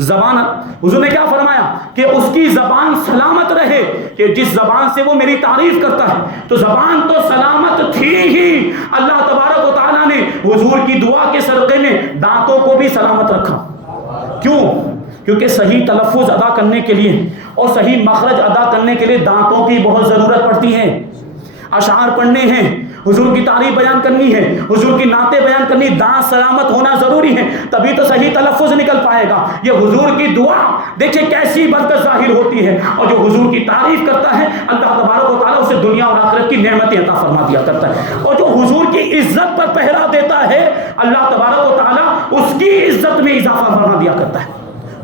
زبان، حضور نے کیا فرمایا کہ اس کی زبان سلامت رہے، کہ جس زبان سے وہ میری تعریف کرتا ہے، تو زبان تو سلامت تھی ہی، اللہ تبارک و تعالیٰ نے حضور کی دعا کے صدقے میں دانتوں کو بھی سلامت رکھا۔ کیوں؟ کیونکہ صحیح تلفظ ادا کرنے کے لیے اور صحیح مخرج ادا کرنے کے لیے دانتوں کی بہت ضرورت پڑتی ہے۔ اشعار پڑھنے ہیں، حضور کی تعریف بیان کرنی ہے، حضور کی نعتیں بیان کرنی، دانت سلامت ہونا ضروری ہے، تبھی تو صحیح تلفظ نکل پائے گا۔ یہ حضور کی دعا دیکھیں کیسی برکت ظاہر ہوتی ہے، اور جو حضور کی تعریف کرتا ہے اللہ تبارک و تعالیٰ اسے دنیا اور آخرت کی نعمتیں عطا فرما دیا کرتا ہے، اور جو حضور کی عزت پر پہرا دیتا ہے اللہ تبارک و تعالیٰ اس کی عزت میں اضافہ فرما دیا کرتا ہے۔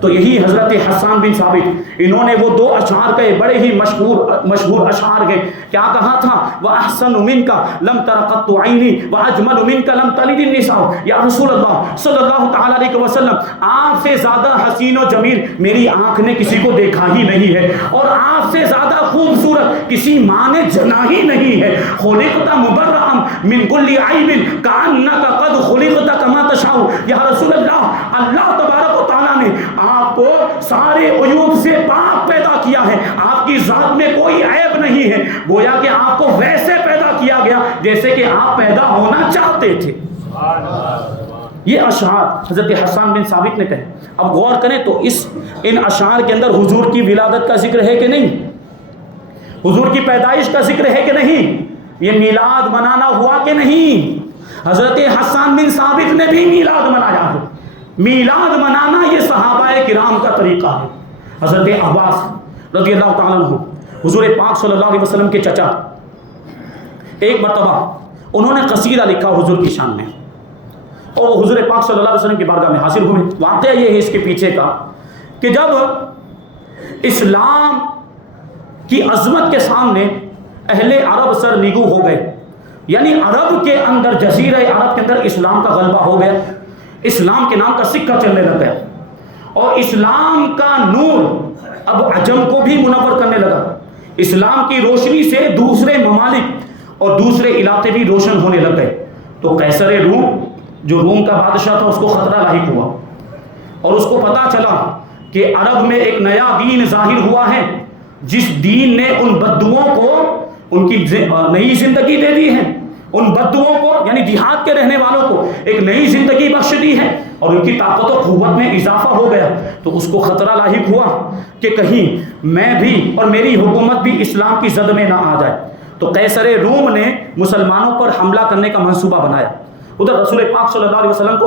تو یہی حضرت حسان بن ثابت، انہوں نے وہ دو اشعار کہے، بڑے ہی مشہور اشعار ہیں۔ کیا کہا تھا؟ وَأَحْسَنُ مِنْكَ لَمْ تَرَ قَطُّ عَيْنِي وَأَجْمَلُ مِنْكَ لَمْ تَلِدِ النِّسَاءُ۔ یا رسول اللہ صلی اللہ تعالیٰ علیہ وسلم، آپ سے زیادہ حسین و جمیل میری آنکھ نے کسی کو دیکھا ہی نہیں ہے، اور آپ سے زیادہ خوبصورت کسی ماں نے جنا ہی نہیں ہے۔ خُلِقْتَ مُبَرَّأً مِنْ كُلِّ عَيْبٍ كَأَنَّكَ قَدْ خُلِقْتَ كَمَا تَشَاءُ۔ یا رسول اللہ تبارک و تعالیٰ نے آپ کو سارے عیوب سے پاک پیدا کیا ہے، آپ کی ذات میں کوئی عیب نہیں ہے، گویا کہ آپ کو ویسے پیدا کیا گیا جیسے کہ آپ پیدا ہونا چاہتے تھے۔ یہ اشعار حضرت حسان بن ثابت نے کہے۔ اب غور کریں تو ان اشعار کے اندر حضور کی ولادت کا ذکر ہے کہ نہیں؟ حضور کی پیدائش کا ذکر ہے کہ نہیں؟ یہ میلاد منانا ہوا کہ نہیں؟ حضرت حسان بن ثابت نے بھی میلاد منایا ہے۔ میلاد منانا یہ صحابہ کرام کا طریقہ ہے۔ حضرت عباس رضی اللہ تعالیٰ عنہ حضور پاک صلی اللہ علیہ وسلم کے چچا، ایک مرتبہ انہوں نے قصیدہ لکھا حضور کی شان میں، اور وہ حضور پاک صلی اللہ علیہ وسلم کی بارگاہ میں حاضر ہوئے۔ واقعہ یہ ہے اس کے پیچھے کا کہ جب اسلام کی عظمت کے سامنے اہل عرب سر نگو ہو گئے، یعنی عرب کے اندر، جزیرہ عرب کے اندر اسلام کا غلبہ ہو گیا، اسلام کے نام کا سکہ چلنے لگ گیا، اور اسلام کا نور اب عجم کو بھی منور کرنے لگا۔ اسلام کی روشنی سے دوسرے ممالک اور دوسرے علاقے بھی روشن ہونے لگ گئے۔ تو قیصر روم، جو روم کا بادشاہ تھا، اس کو خطرہ لاحق ہوا، اور اس کو پتا چلا کہ عرب میں ایک نیا دین ظاہر ہوا ہے، جس دین نے ان بدوؤں کو ان کی نئی زندگی دے دی ہے، ان بدوؤں کو یعنی دیہات کے رہنے والوں کو ایک نئی زندگی بخش دی ہے، اور ان کی طاقت و قوت میں اضافہ ہو گیا۔ تو اس کو خطرہ لاحق ہوا کہ کہیں میں بھی اور میری حکومت بھی اسلام کی زد میں نہ آ جائے۔ تو قیصر روم نے مسلمانوں پر حملہ کرنے کا منصوبہ بنایا۔ ادھر رسول پاک صلی اللہ علیہ وسلم کو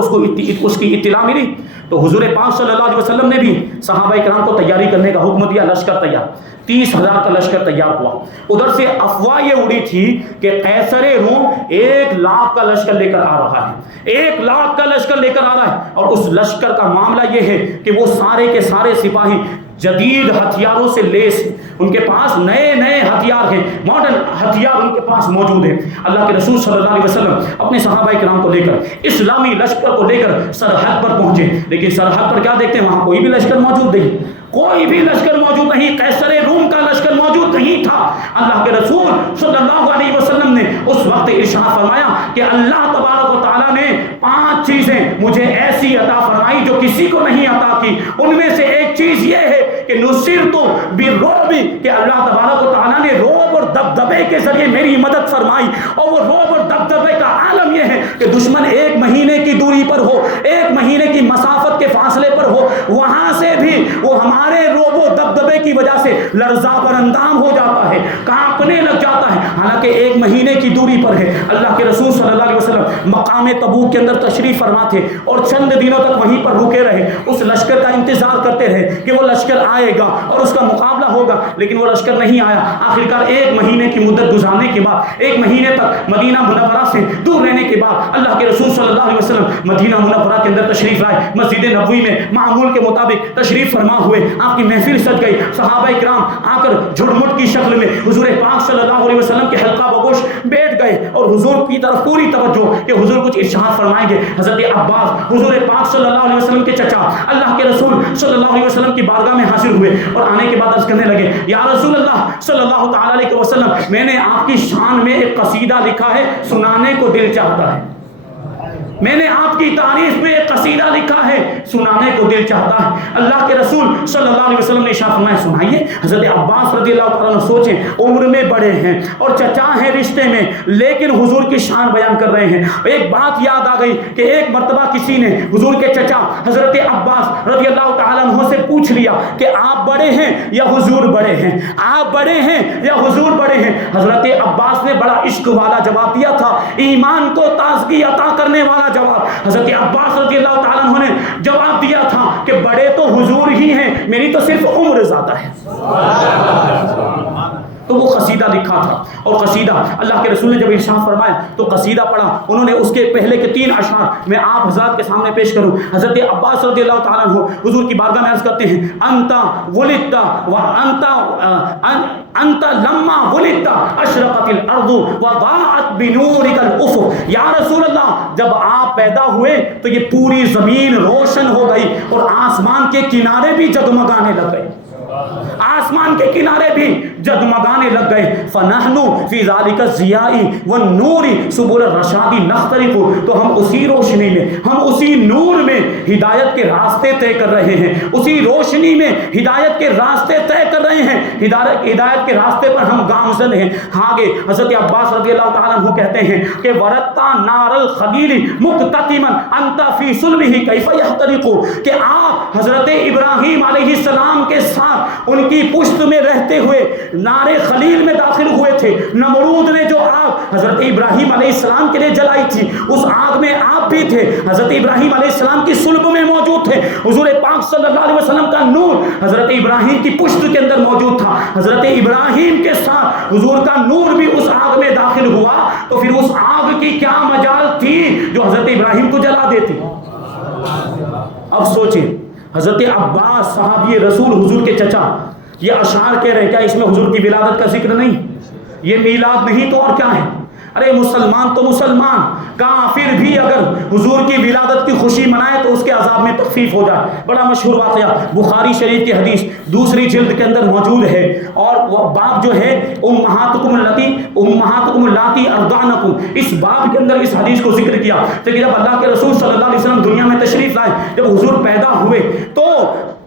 اس کی اطلاع ملی، تو حضور پاک صلی اللہ علیہ وسلم نے بھی صحابہ کرام کو تیاری کرنے کا حکم دیا۔ لشکر تیار، 30,000 کا لشکر تیار ہوا۔ ادھر سے افواہ یہ اڑی تھی کہ قیصر روم 1,00,000 کا لشکر لے کر آ رہا ہے، 1,00,000 کا لشکر لے کر آ رہا ہے، اور اس لشکر کا معاملہ یہ ہے کہ وہ سارے کے سارے سپاہی جدید ہتھیاروں سے لیس، ان کے پاس نئے نئے ہتھیار ہیں، ماڈرن ہتھیار ان کے پاس موجود ہیں۔ اللہ کے رسول صلی اللہ علیہ وسلم اپنے صحابہ کرام کو لے کر، اسلامی لشکر کو لے کر سرحد پر پہنچے، لیکن سرحد پر کیا دیکھتے ہیں؟ وہاں کوئی بھی لشکر موجود نہیں، کوئی بھی لشکر موجود نہیں، قیصر روم کا لشکر موجود نہیں تھا۔ اللہ کے رسول صلی اللہ علیہ وسلم نے اس وقت ارشاد فرمایا کہ اللہ تبارک و تعالیٰ نے 5 چیزیں مجھے ایسی عطا فرمائی جو کسی کو نہیں عطا کی۔ ان میں سے ایک چیز یہ ہے کہ نصرت بالرعب، کہ اللہ تبارک و تعالیٰ نے رعب اور دبدبے کے ذریعے میری مدد فرمائی، اور وہ رعب اور دبدبے کا عالم یہ ہے کہ دشمن 1 مہینے کی دوری پر ہو، 1 مہینے کی مسافت کے فاصلے پر ہو، وہاں سے بھی وہ ہمارے روب و دبدبے کی وجہ سے لرزا پر اندام ہو جاتا ہے، کانپنے لگ جاتا ہے، حالانکہ 1 مہینے کی دوری پر ہے۔ اللہ کے رسول صلی اللہ علیہ وسلم مقام تبوک کے اندر تشریف فرما تھے اور چند دنوں تک وہیں پر رکے رہے، اس لشکر کا انتظار کرتے رہے کہ وہ لشکر آئے گا اور اس کا مقابلہ ہوگا، لیکن وہ لشکر نہیں آیا۔ آخرکار 1 مہینے کی مدت گزارنے کے بعد، 1 مہینے تک مدینہ منورہ سے دور رہنے کے بعد اللہ کے رسول صلی اللہ علیہ وسلم مدینہ منورہ کے اندر تشریف لائے، مسجد نبوی میں معمول کے مطابق تشریف فرما ہوئے، آپ کی محفل سج گئی، صحابہ کرام آ کر جھڑمٹ کی شکل میں حضور پاک صلی اللہ علیہ وسلم کے حلقہ بگوش بیٹھ گئے اور حضور کی طرف پوری توجہ کہ حضور کچھ ارشاد فرمائیں گے۔ حضرت عباس حضور پاک صلی اللہ علیہ وسلم کے چچا اللہ کے رسول صلی اللہ علیہ وسلم کی بارگاہ میں حاضر ہوئے اور آنے کے بعد عرض کرنے لگے، یا رسول اللہ صلی اللہ تعالی علیہ وسلم، میں نے آپ کی شان میں ایک قصیدہ لکھا ہے، سنانے کو دل چاہتا ہے۔ میں نے آپ کی تعریف میں ایک قصیدہ لکھا ہے، سنانے کو دل چاہتا ہے۔ اللہ کے رسول صلی اللہ علیہ وسلم نے ارشاد فرمایا، سنائیے۔ حضرت عباس رضی اللہ تعالیٰ عنہ سوچیں، عمر میں بڑے ہیں اور چچا ہیں رشتے میں، لیکن حضور کی شان بیان کر رہے ہیں۔ ایک بات یاد آ گئی کہ ایک مرتبہ کسی نے حضور کے چچا حضرت عباس رضی اللہ تعالیٰ عنہ سے پوچھ لیا کہ آپ بڑے ہیں یا حضور بڑے ہیں، آپ بڑے ہیں یا حضور بڑے ہیں؟ حضرت عباس نے بڑا عشق والا جواب دیا تھا، ایمان کو تازگی عطا کرنے والا جواب۔ حضرت عباس رضی اللہ تعالیٰ عنہ نے جواب دیا تھا کہ بڑے تو حضور ہی ہیں، میری تو صرف عمر زیادہ ہے۔ تو وہ قصیدہ لکھا تھا، اور قصیدہ اللہ کے رسول نے جب ارشاد فرمایا تو قصیدہ پڑھا، انہوں نے اس کے پہلے کے 3 اشعار میں آپ حضرات کے سامنے پیش کروں۔ حضرت عباس رضی اللہ تعالیٰ عنہ حضور کی بارگاہ میں عرض کرتے ہیں، انت ولدت انت لما ولدت اشرقت الارض وضاءت بنورك الافق۔ یا رسول اللہ، جب آپ پیدا ہوئے تو یہ پوری زمین روشن ہو گئی اور آسمان کے کنارے بھی جگمگانے لگ گئے، آسمان کے کنارے بھی جگمگانے لگ گئے۔ فَنَحْنُ فِي ذَلِكَ الضِّيَاءِ وَالنُّورِ سُبُلَ الرَّشَادِ نَخْتَرِقُ، تو ہم اسی روشنی میں، ہم اسی نور میں ہدایت کے راستے طے کر رہے ہیں، اسی روشنی میں ہدایت کے راستے طے کر رہے ہیں، ہدایت کے راستے پر ہم گامزن ہیں۔ آگے حضرت عباس رضی اللہ تعالیٰ عنہ کہتے ہیں کہ وَرَتَّا نَارَ الْخَلِيلِ مُقْتَتِمًا أَنْتَ فِي صُلْبِهِ كَيْفَ يَحْتَرِقُ، کہ آپ حضرت ابراہیم علیہ السلام کے ساتھ ان کی پشت میں رہتے ہوئے نار خلیل میں داخل ہوئے تھے۔ نمرود نے جو آگ حضرت ابراہیم علیہ السلام کے لیے جلائی تھی، اس آگ میں آپ بھی تھے، حضرت ابراہیم علیہ السلام کی صلب میں موجود تھے۔ حضور پاک صلی اللہ علیہ وسلم کا نور حضرت ابراہیم کی پشت کے اندر موجود تھا، حضرت ابراہیم کے ساتھ حضور کا نور بھی اس آگ میں داخل ہوا، تو پھر اس آگ کی کیا مجال تھی جو حضرت ابراہیم کو جلا دیتی؟ اب سوچیں، حضرت عباس صحابی رسول حضور کے چچا یہ اشعار کہہ رہے، کیا اس میں حضور کی ولادت کا ذکر نہیں؟ یہ میلاد نہیں تو اور کیا ہے؟ ارے مسلمان تو مسلمان، کافر بھی اگر حضور کی ولادت کی خوشی منائے تو اس کے عذاب میں تخفیف ہو جائے۔ بڑا مشہور واقعہ بخاری شریف کی حدیث 2 جلد کے اندر موجود ہے، اور وہ باب جو ہے امہاتکم اللاتی ارضعنکم، اس باب کے اندر اس حدیث کو ذکر کیا کہ جب اللہ کے رسول صلی اللہ علیہ وسلم دنیا میں تشریف لائے، جب حضور پیدا ہوئے تو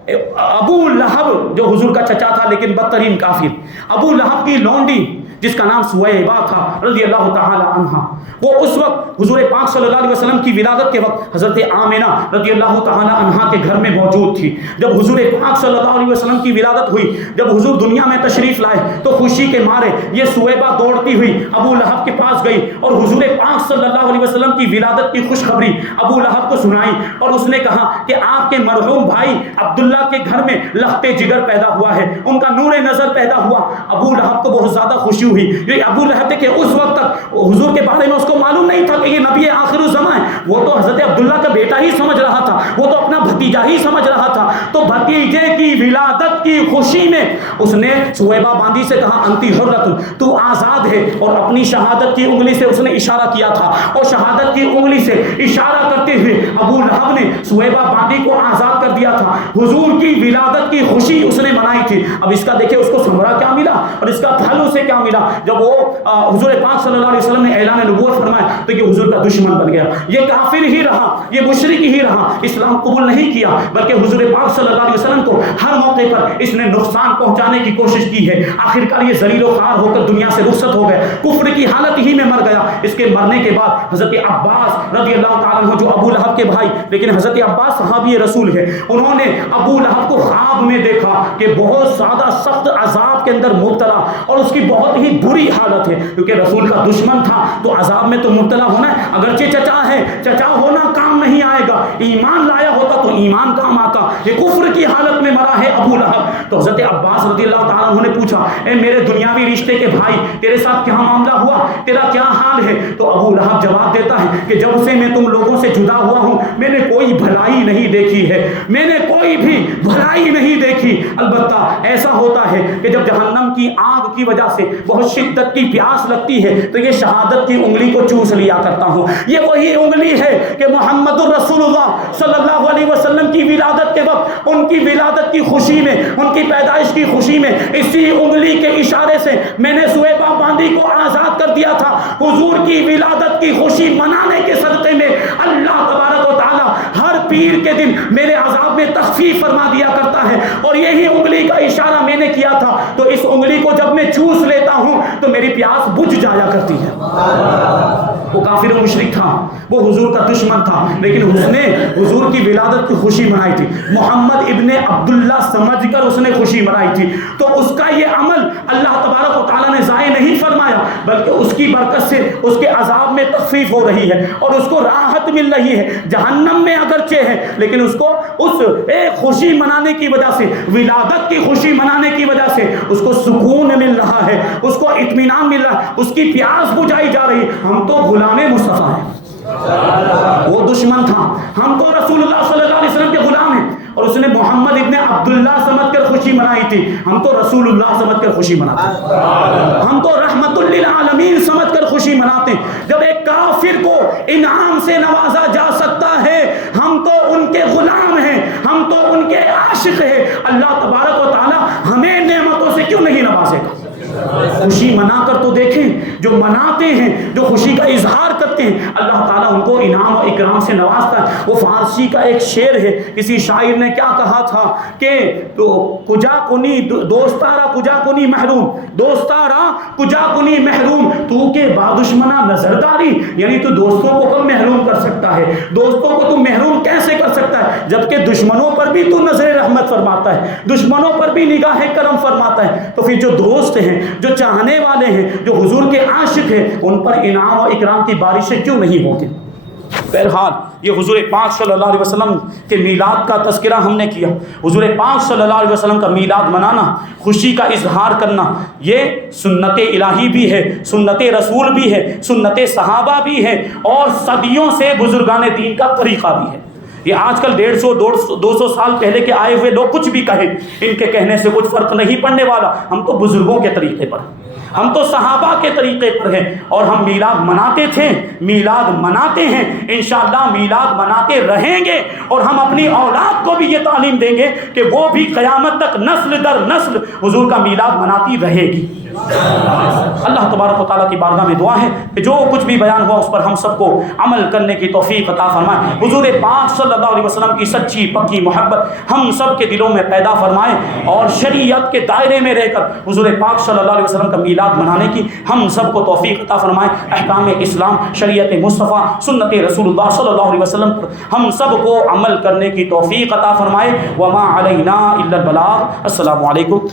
ابو لہب جو حضور کا چچا تھا لیکن بدترین کافر، ابو لہب کی لونڈی جس کا نام سویبہ تھا رضی اللہ تعالی عنہ، وہ اس وقت حضور پاک صلی اللہ علیہ وسلم کی ولادت کے وقت حضرت آمنہ رضی اللہ تعالی عنہ کے گھر میں موجود تھی۔ جب حضور پاک صلی اللہ علیہ وسلم کی ولادت ہوئی، جب حضور دنیا میں تشریف لائے تو خوشی کے مارے یہ سویبہ دوڑتی ہوئی ابو لہب کے پاس گئی اور حضور پاک صلی اللہ علیہ وسلم کی ولادت کی خوشخبری ابو لہب کو سنائی، اور اس نے کہا کہ آپ کے مرحوم بھائی عبداللہ کے گھر میں لخت جگر پیدا ہوا ہے، ان کا نور نظر پیدا ہوا۔ ابو لہب کو بہت زیادہ خوشی ہوئی، یہ ابو لہب کہ اس وقت تک حضور کے بارے میں اس کو معلوم نہیں تھا کہ یہ نبی آخر الزمان ہے، وہ تو حضرت عبداللہ کا بیٹا ہی سمجھ رہا تھا، وہ تو اپنا بھتیجا ہی سمجھ رہا تھا۔ تو بھتیجے کی ولادت کی خوشی میں اس نے سویبہ باندی سے کہا انتی حرۃ، تو آزاد ہے، اور اپنی شہادت کی انگلی سے اس نے اشارہ کیا تھا، اور شہادت کی انگلی سے اشارہ کرتے ہوئے ابو لہب نے سویبہ باندی کو آزاد کر دیا تھا۔ حضور کی ولادت کی خوشی اس نے منائی تھی۔ اب اس کا دیکھیں اس کو ثمرہ کیا ملا اور اس کا پھل اسے کیا ملا۔ جب وہ حضور پاک صلی اللہ علیہ وسلم نے اعلان نبوت فرمایا تو یہ حضور کا دشمن بن گیا، یہ کافر ہی رہا، یہ مشرک ہی رہا، اسلام قبول نہیں کیا، بلکہ حضور پاک صلی اللہ علیہ وسلم کو ہر موقع موقع پر اس نے نقصان پہنچانے کی کوشش کی ہے، آخرکار یہ ذلیل و خوار ہو کر دنیا سے رخصت ہو گئے، کفر کی حالت ہی میں مر گیا۔ اس کے مرنے کے بعد حضرت عباس رضی اللہ تعالیٰ عنہ جو ابو لہب کے بھائی، لیکن حضرت عباس صحابی رسول ہے، انہوں نے ابو لہب کو خواب میں دیکھا کہ بہت زیادہ سخت عذاب کے اندر مبتلا اور اس کی بہت ہی بری حالت ہے، کیونکہ رسول کا دشمن تھا تو عذاب میں تو مبتلا ہونا ہے، اگرچہ چچا ہے، چچا ہونا کام نہیں آئے گا، ایمان لایا ہوتا تو ایمان کام آتا، یہ کفر کی حالت میں مرا ہے ابو لہب۔ تو حضرت عباس رضی اللہ تعالیٰ عنہ نے پوچھا، اے میرے دنیاوی رشتے کے بھائی، تیرے ساتھ کیا معاملہ ہوا، تیرا کیا حال ہے؟ تو ابو لہب جواب دیتا ہے کہ جب سے میں تم لوگوں سے جدا ہوا ہوں میں نے کوئی بھلائی نہیں دیکھی ہے، میں نے کوئی بھی بھلائی نہیں دیکھی، البتہ ایسا ہوتا ہے کہ جب جہنم کی آگ کی وجہ سے بہت شدت کی پیاس لگتی ہے تو یہ شہادت کی انگلی کو چوس لیا کرتا ہوں، یہ وہی انگلی ہے کہ محمد الرسول اللہ صلی اللہ علیہ وسلم کی ولادت کے وقت، ان کی ولادت کی خوشی میں، ان کی پیدائش کی خوشی میں، اسی انگلی کے اشارے سے میں نے سویبہ باندی کو آزاد کر دیا تھا۔ حضور کی ولادت کی خوشی منانے کے صدقے میں اللہ تبارک و تعالی ہر پیر کے دن میرے عذاب میں تخفیف فرما دیا کرتا ہے، اور یہی انگلی کا اشارہ میں نے کیا تھا، تو اس انگلی کو جب میں چوس لیتا ہوں تو میری پیاس بجھ جایا کرتی ہے۔ وہ کافر و مشرک تھا، وہ حضور کا دشمن تھا، لیکن اس نے حضور کی ولادت کی خوشی منائی تھی، محمد ابن عبداللہ سمجھ کر اس نے خوشی منائی تھی، تو اس کا یہ عمل اللہ تبارک و تعالیٰ نے ضائع نہیں فرمایا، بلکہ اس کی برکت سے اس کے عذاب میں تخفیف ہو رہی ہے اور اس کو راحت مل رہی ہے، جہنم میں اگرچہ ہے لیکن اس کو اس ایک خوشی منانے کی وجہ سے، ولادت کی خوشی منانے کی وجہ سے اس کو سکون مل رہا ہے، اس کو اطمینان مل رہا ہے، اس کی پیاس بجھائی جا رہی ہے۔ ہم تو غلام مصطفیٰ ہیں، وہ دشمن تھا، ہم تو رسول اللہ صلی اللہ علیہ وسلم کے غلام ہیں، اور اس نے محمد ابن عبداللہ سمجھ کر خوشی منائی تھی، ہم تو رسول اللہ سمجھ کر خوشی مناتے ہیں، ہم تو رحمت للعالمین سمجھ کر خوشی مناتے ہیں۔ جب ایک کافر کو انعام سے نوازا جا سکتا ہے، ہم تو ان کے غلام ہیں، ہم تو ان کے عاشق ہیں، اللہ تبارک و تعالی ہمیں نعمتوں سے کیوں نہیں نوازے گا؟ خوشی منا کر تو دیکھیں، جو مناتے ہیں، جو خوشی کا اظہار کرتے ہیں، اللہ تعالیٰ ان کو انعام و اکرام سے نوازتا ہے۔ وہ فارسی کا ایک شعر ہے، کسی شاعر نے کیا کہا تھا کہ تو کجا کنی دوستارا کجا کنی محروم، دوستارا کجا کنی محروم، تو کے بادشمنا نظرداری، یعنی تو دوستوں کو کب محروم کر سکتا ہے، دوستوں کو تو محروم کیسے کر سکتا ہے جبکہ دشمنوں پر بھی تو نظر رحمت فرماتا ہے، دشمنوں پر بھی نگاہ کرم فرماتا ہے، تو پھر جو دوست ہیں، جو چاہنے والے ہیں، جو حضور کے عاشق ہیں، ان پر انعام و اکرام کی بارشیں کیوں نہیں ہوتی؟ بہرحال یہ حضور پاک صلی اللہ علیہ وسلم کے میلاد کا تذکرہ ہم نے کیا۔ حضور پاک صلی اللہ علیہ وسلم کا میلاد منانا، خوشی کا اظہار کرنا، یہ سنت الہی بھی ہے، سنت رسول بھی ہے، سنت صحابہ بھی ہے، اور صدیوں سے بزرگان دین کا طریقہ بھی ہے۔ یہ آج کل 150-200 سال پہلے کے آئے ہوئے لوگ کچھ بھی کہیں، ان کے کہنے سے کچھ فرق نہیں پڑنے والا، ہم تو بزرگوں کے طریقے پر ہیں، ہم تو صحابہ کے طریقے پر ہیں، اور ہم میلاد مناتے تھے، میلاد مناتے ہیں، انشاءاللہ میلاد مناتے رہیں گے، اور ہم اپنی اولاد کو بھی یہ تعلیم دیں گے کہ وہ بھی قیامت تک نسل در نسل حضور کا میلاد مناتی رہے گی۔ اللہ تبارک و تعالیٰ کی بارگاہ میں دعا ہے کہ جو کچھ بھی بیان ہوا اس پر ہم سب کو عمل کرنے کی توفیق عطا فرمائے، حضور پاک صلی اللہ علیہ وسلم کی سچی پکی محبت ہم سب کے دلوں میں پیدا فرمائے، اور شریعت کے دائرے میں رہ کر حضور پاک صلی اللہ علیہ وسلم کا میلاد منانے کی ہم سب کو توفیق عطا فرمائے۔ احکام اسلام، شریعت مصطفیٰ، سنت رسول اللہ صلی اللہ علیہ وسلم پر ہم سب کو عمل کرنے کی توفیق عطا فرمائے۔ وما علینا الا البلاغ۔ السلام علیکم۔